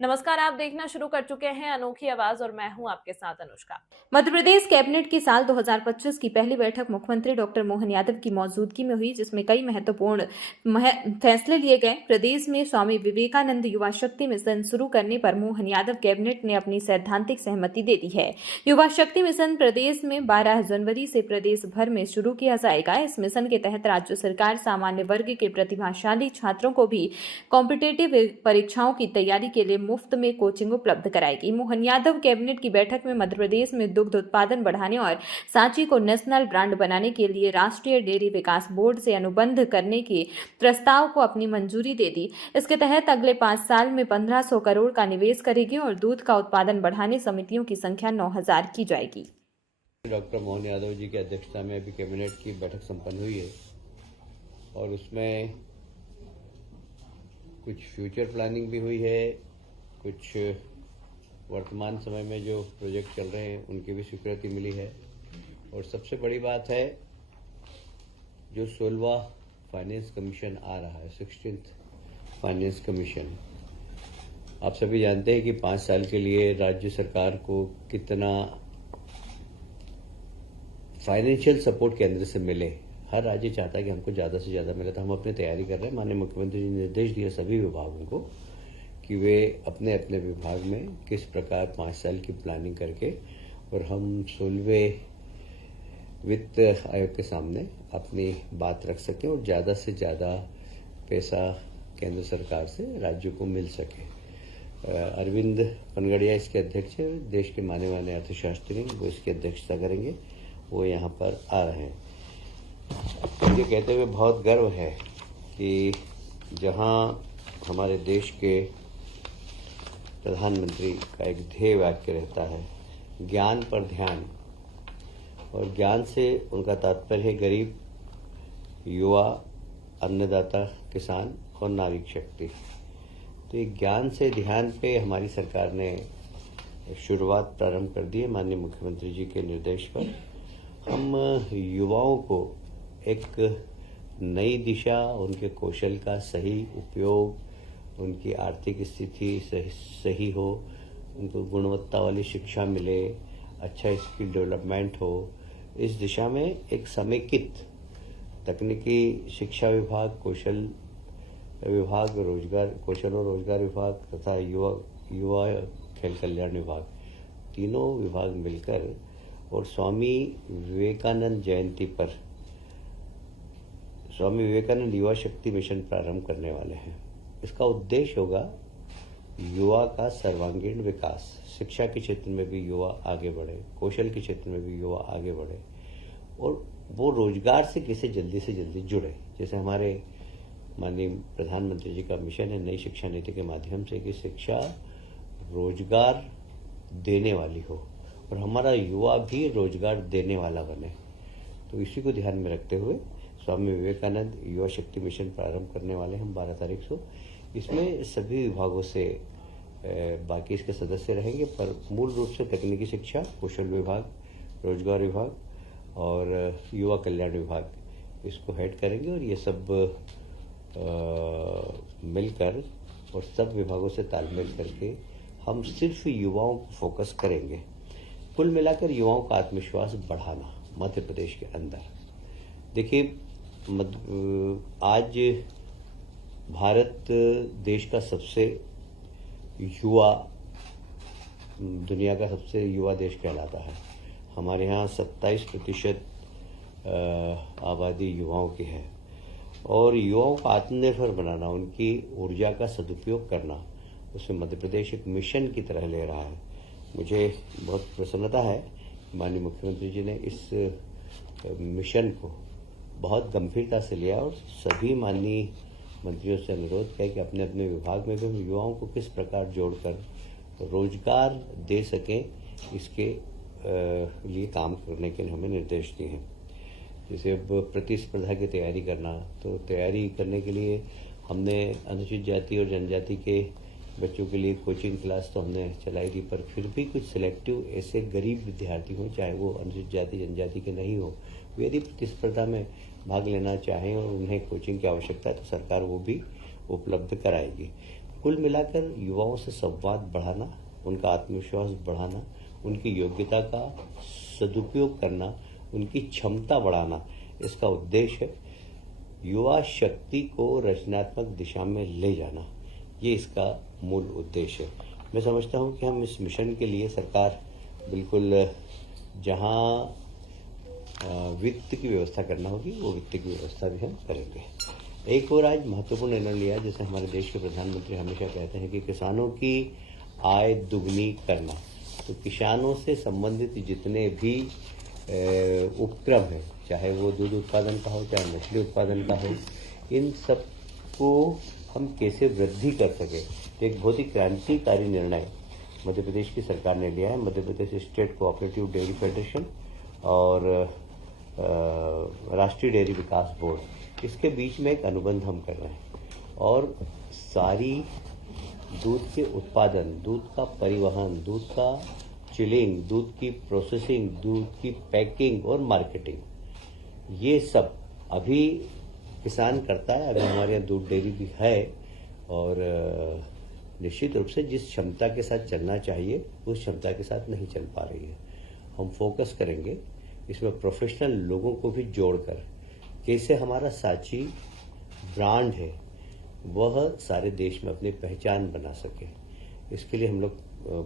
नमस्कार, आप देखना शुरू कर चुके हैं अनोखी आवाज और मैं हूं आपके साथ अनुष्का। मध्य प्रदेश कैबिनेट की साल 2025 की पहली बैठक मुख्यमंत्री डॉक्टर मोहन यादव की मौजूदगी में हुई, जिसमें कई महत्वपूर्ण फैसले लिए गए। प्रदेश में स्वामी विवेकानंद युवा शक्ति मिशन शुरू करने पर मोहन यादव कैबिनेट ने अपनी सैद्धांतिक सहमति दे दी है। युवा शक्ति मिशन प्रदेश में 12 जनवरी से प्रदेश भर में शुरू किया जाएगा। इस मिशन के तहत राज्य सरकार सामान्य वर्ग के प्रतिभाशाली छात्रों को भी कॉम्पिटेटिव परीक्षाओं की तैयारी के लिए मुफ्त में कोचिंग उपलब्ध कराएगी। मोहन यादव कैबिनेट की बैठक में मध्य प्रदेश में दुग्ध उत्पादन बढ़ाने और सांची को नेशनल ब्रांड बनाने के लिए राष्ट्रीय डेयरी विकास बोर्ड से अनुबंध करने के प्रस्ताव को अपनी मंजूरी दे दी। इसके तहत अगले 5 साल में 1500 करोड़ का निवेश करेगी और दूध का उत्पादन बढ़ाने समितियों की संख्या 9000 की जाएगी। डॉक्टर मोहन यादव जी की अध्यक्षता में अभी कैबिनेट की बैठक संपन्न हुई है और उसमें कुछ फ्यूचर प्लानिंग भी हुई है, कुछ वर्तमान समय में जो प्रोजेक्ट चल रहे हैं उनकी भी स्वीकृति मिली है। और सबसे बड़ी बात है, जो 16वां फाइनेंस कमीशन आ रहा है, 16th फाइनेंस कमीशन, आप सभी जानते हैं कि 5 साल के लिए राज्य सरकार को कितना फाइनेंशियल सपोर्ट केंद्र से मिले। हर राज्य चाहता है कि हमको ज़्यादा से ज़्यादा मिले, तो हम अपनी तैयारी कर रहे हैं। माननीय मुख्यमंत्री जी ने निर्देश दिया सभी विभागों को कि वे अपने अपने विभाग में किस प्रकार 5 साल की प्लानिंग करके और हम 16वें वित्त आयोग के सामने अपनी बात रख सकें और ज़्यादा से ज़्यादा पैसा केंद्र सरकार से राज्यों को मिल सके। अरविंद पनगड़िया इसके अध्यक्ष है, देश के माने माने अर्थशास्त्री, वो इसकी अध्यक्षता करेंगे। वो यहाँ पर आ रहे हैं। मुझे कहते हुए बहुत गर्व है कि जहाँ हमारे देश के प्रधानमंत्री का एक ध्येय वाक्य रहता है, ज्ञान पर ध्यान, और ज्ञान से उनका तात्पर्य है गरीब, युवा, अन्नदाता, किसान और नागरिक शक्ति। तो ये ज्ञान से ध्यान पे हमारी सरकार ने शुरुआत प्रारंभ कर दी है। माननीय मुख्यमंत्री जी के निर्देश पर हम युवाओं को एक नई दिशा, उनके कौशल का सही उपयोग, उनकी आर्थिक स्थिति सही हो, उनको गुणवत्ता वाली शिक्षा मिले, अच्छा स्किल डेवलपमेंट हो, इस दिशा में एक समेकित तकनीकी शिक्षा विभाग, कौशल विभाग, कौशल और रोजगार विभाग तथा युवा खेल कल्याण विभाग, तीनों विभाग मिलकर और स्वामी विवेकानंद जयंती पर स्वामी विवेकानंद युवा शक्ति मिशन प्रारंभ करने वाले हैं। इसका उद्देश्य होगा युवा का सर्वांगीण विकास, शिक्षा के क्षेत्र में भी युवा आगे बढ़े, कौशल के क्षेत्र में भी युवा आगे बढ़े और वो रोजगार से कैसे जल्दी से जल्दी जुड़े। जैसे हमारे माननीय प्रधानमंत्री जी का मिशन है नई शिक्षा नीति के माध्यम से कि शिक्षा रोजगार देने वाली हो और हमारा युवा भी रोजगार देने वाला बने। तो इसी को ध्यान में रखते हुए स्वामी विवेकानंद युवा शक्ति मिशन प्रारंभ करने वाले हम 12 तारीख को। इसमें सभी विभागों से बाकी इसके सदस्य रहेंगे, पर मूल रूप से तकनीकी शिक्षा, कौशल विभाग, रोजगार विभाग और युवा कल्याण विभाग इसको हेड करेंगे और ये सब मिलकर और सब विभागों से तालमेल करके हम सिर्फ युवाओं को फोकस करेंगे। कुल मिलाकर युवाओं का आत्मविश्वास बढ़ाना मध्य प्रदेश के अंदर। देखिए, आज भारत देश का सबसे युवा, दुनिया का सबसे युवा देश कहलाता है। हमारे यहाँ 27% आबादी युवाओं की है और युवाओं को आत्मनिर्भर बनाना, उनकी ऊर्जा का सदुपयोग करना, उसमें मध्य प्रदेश एक मिशन की तरह ले रहा है। मुझे बहुत प्रसन्नता है, माननीय मुख्यमंत्री जी ने इस मिशन को बहुत गंभीरता से लिया और सभी माननीय मंत्रियों से अनुरोध किया कि अपने अपने विभाग में भी हम युवाओं को किस प्रकार जोड़कर रोजगार दे सकें, इसके लिए काम करने के लिए हमें निर्देश दिए हैं। जैसे अब प्रतिस्पर्धा की तैयारी करना, तो तैयारी करने के लिए हमने अनुसूचित जाति और जनजाति के बच्चों के लिए कोचिंग क्लास तो हमने चलाई थी, पर फिर भी कुछ सिलेक्टिव ऐसे गरीब विद्यार्थी हों, चाहे वो अनुसूचित जाति जनजाति के नहीं हो, वे यदि प्रतिस्पर्धा में भाग लेना चाहें और उन्हें कोचिंग की आवश्यकता है तो सरकार वो भी उपलब्ध कराएगी। कुल मिलाकर युवाओं से संवाद बढ़ाना, उनका आत्मविश्वास बढ़ाना, उनकी योग्यता का सदुपयोग करना, उनकी क्षमता बढ़ाना, इसका उद्देश्य है। युवा शक्ति को रचनात्मक दिशा में ले जाना, ये इसका मूल उद्देश्य है। मैं समझता हूँ कि हम इस मिशन के लिए सरकार बिल्कुल जहाँ वित्त की व्यवस्था करना होगी वो वित्त की व्यवस्था भी हम करेंगे। एक और आज महत्वपूर्ण निर्णय लिया, जैसे हमारे देश के प्रधानमंत्री हमेशा कहते हैं कि किसानों की आय दुगनी करना। तो किसानों से संबंधित जितने भी उपक्रम है, चाहे वो दूध उत्पादन का हो, चाहे मछली उत्पादन का हो, इन सब को हम कैसे वृद्धि कर सके, तो एक बहुत ही क्रांतिकारी निर्णय मध्य प्रदेश की सरकार ने लिया है। Madhya Pradesh state cooperative dairy federation और राष्ट्रीय डेयरी विकास बोर्ड, इसके बीच में एक अनुबंध हम कर रहे हैं और सारी दूध के उत्पादन, दूध का परिवहन, दूध का चिलिंग, दूध की प्रोसेसिंग, दूध की पैकिंग और मार्केटिंग, ये सब अभी किसान करता है। अभी हमारे यहाँ दूध डेयरी भी है और निश्चित रूप से जिस क्षमता के साथ चलना चाहिए उस क्षमता के साथ नहीं चल पा रही है। हम फोकस करेंगे इसमें प्रोफेशनल लोगों को भी जोड़कर, कैसे हमारा सांची ब्रांड है वह सारे देश में अपनी पहचान बना सके। इसके लिए हम लोग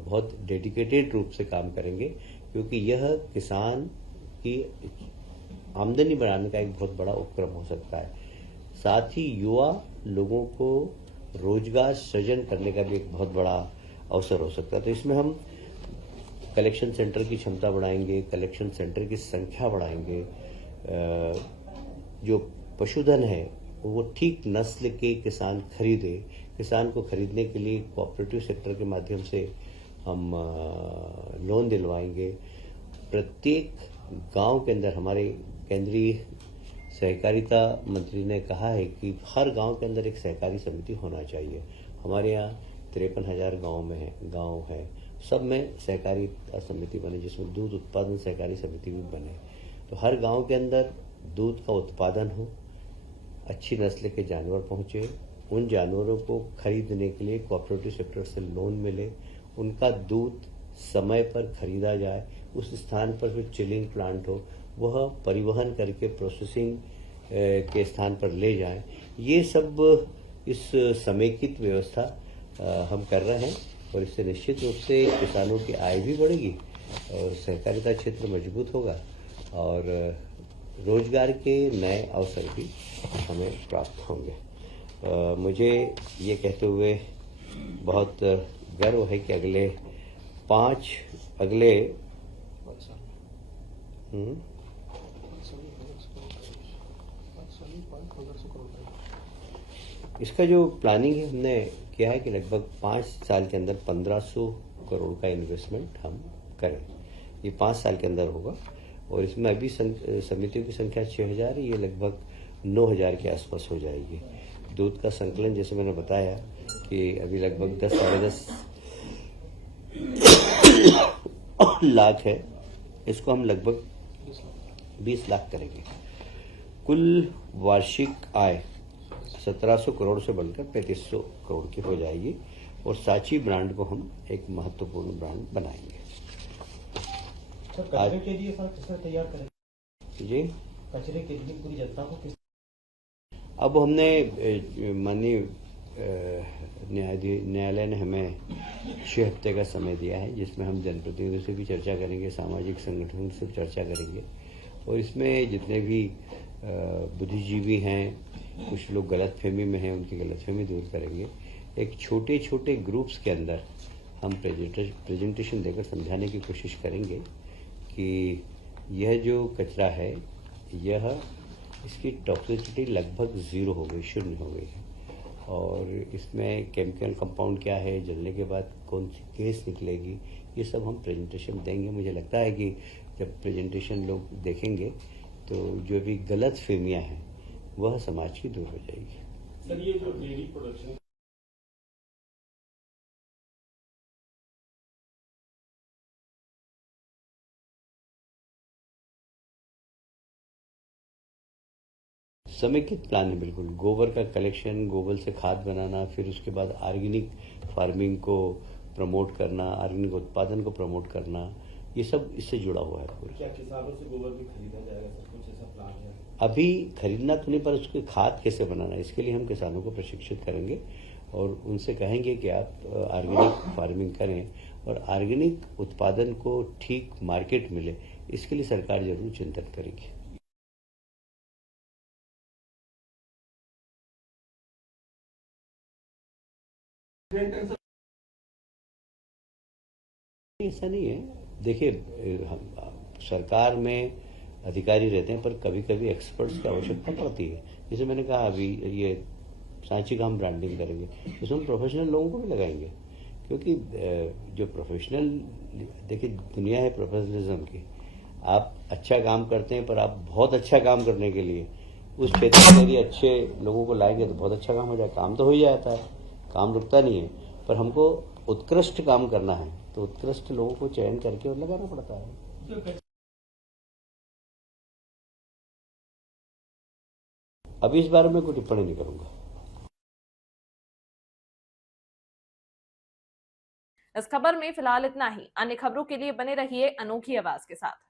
बहुत डेडिकेटेड रूप से काम करेंगे, क्योंकि यह किसान की आमदनी बढ़ाने का एक बहुत बड़ा उपक्रम हो सकता है। साथ ही युवा लोगों को रोजगार सृजन करने का भी एक बहुत बड़ा अवसर हो सकता है। तो इसमें हम कलेक्शन सेंटर की क्षमता बढ़ाएंगे, कलेक्शन सेंटर की संख्या बढ़ाएंगे, जो पशुधन है वो ठीक नस्ल के किसान खरीदे। किसान को खरीदने के लिए कोऑपरेटिव सेक्टर के माध्यम से हम लोन दिलवाएंगे। प्रत्येक गांव के अंदर हमारे केंद्रीय सहकारिता मंत्री ने कहा है कि हर गांव के अंदर एक सहकारी समिति होना चाहिए। हमारे यहाँ 53,000 गांव है, सब में सहकारिता समिति बने, जिसमें दूध उत्पादन सहकारी समिति भी बने। तो हर गांव के अंदर दूध का उत्पादन हो, अच्छी नस्ल के जानवर पहुंचे, उन जानवरों को खरीदने के लिए कोऑपरेटिव सेक्टर से लोन मिले, उनका दूध समय पर खरीदा जाए, उस स्थान पर जो चिलिंग प्लांट हो वह परिवहन करके प्रोसेसिंग के स्थान पर ले जाएं। ये सब इस समेकित व्यवस्था हम कर रहे हैं और इससे निश्चित रूप से किसानों की आय भी बढ़ेगी और सहकारिता क्षेत्र मजबूत होगा और रोजगार के नए अवसर भी हमें प्राप्त होंगे। मुझे ये कहते हुए बहुत गर्व है कि अगले इसका जो प्लानिंग है हमने किया है कि लगभग 5 साल के अंदर 1500 करोड़ का इन्वेस्टमेंट हम करें। ये 5 साल के अंदर होगा और इसमें अभी समितियों की संख्या 6000 है, ये लगभग 9000 के आसपास हो जाएगी। दूध का संकलन जैसे मैंने बताया कि अभी लगभग 10 साढ़े 10 लाख है, इसको हम लगभग 20 लाख करेंगे। कुल वार्षिक आय 1700 करोड़ से बढ़कर 3500 करोड़ की हो जाएगी और सांची ब्रांड को हम एक महत्वपूर्ण ब्रांड बनाएंगे। कचरे के लिए सर किस तरह तैयार करेंगे जी? कचरे के लिए पूरी जनता को किस? अब हमने माननीय न्यायालय ने हमें 6 हफ्ते का समय दिया है, जिसमें हम जनप्रतिनिधियों से भी चर्चा करेंगे, सामाजिक संगठनों से भी चर्चा करेंगे और इसमें जितने भी बुद्धिजीवी हैं, कुछ लोग गलतफहमी में हैं, उनकी गलतफहमी दूर करेंगे। एक छोटे छोटे ग्रुप्स के अंदर हम प्रेजेंटेशन देकर समझाने की कोशिश करेंगे कि यह जो कचरा है यह इसकी टॉक्सिसिटी लगभग 0 हो गई, 0 हो गई है और इसमें केमिकल कंपाउंड क्या है, जलने के बाद कौन सी गैस निकलेगी, ये सब हम प्रेजेंटेशन देंगे। मुझे लगता है कि जब प्रेजेंटेशन लोग देखेंगे तो जो भी गलत फहमियाँ हैं वह समाज की दूर हो जाएगी। सर ये जो डेयरी प्रोडक्शन समेकित प्लान है बिल्कुल। गोबर का कलेक्शन, गोबर से खाद बनाना, फिर उसके बाद ऑर्गेनिक फार्मिंग को प्रमोट करना, ऑर्गेनिक उत्पादन को प्रमोट करना, ये सब इससे जुड़ा हुआ है पूरा। क्या किसानों से गोबर भी खरीदा जाएगा? सब कुछ ऐसा प्लान है? अभी खरीदना तो नहीं, पर उसकी खाद कैसे बनाना है इसके लिए हम किसानों को प्रशिक्षित करेंगे और उनसे कहेंगे कि आप ऑर्गेनिक फार्मिंग करें और ऑर्गेनिक उत्पादन को ठीक मार्केट मिले, इसके लिए सरकार जरूर चिंतन करेगी। ऐसा नहीं है, देखिए सरकार में अधिकारी रहते हैं पर कभी कभी एक्सपर्ट्स की आवश्यकता पड़ती है। जैसे मैंने कहा अभी ये सांची का हम ब्रांडिंग करेंगे, इसमें हम प्रोफेशनल लोगों को भी लगाएंगे, क्योंकि जो प्रोफेशनल, देखिए दुनिया है प्रोफेशनलिज्म की। आप अच्छा काम करते हैं पर आप बहुत अच्छा काम करने के लिए उस क्षेत्र में भी अच्छे लोगों को लाएंगे तो बहुत अच्छा काम हो जाए। काम तो हो ही जाता है, काम रुकता नहीं है, पर हमको उत्कृष्ट काम करना है तो उत्कृष्ट लोगों को चयन करके और लगाना पड़ता है। अभी इस बारे में कोई टिप्पणी नहीं करूंगा। इस खबर में फिलहाल इतना ही। अन्य खबरों के लिए बने रहिए अनोखी आवाज के साथ।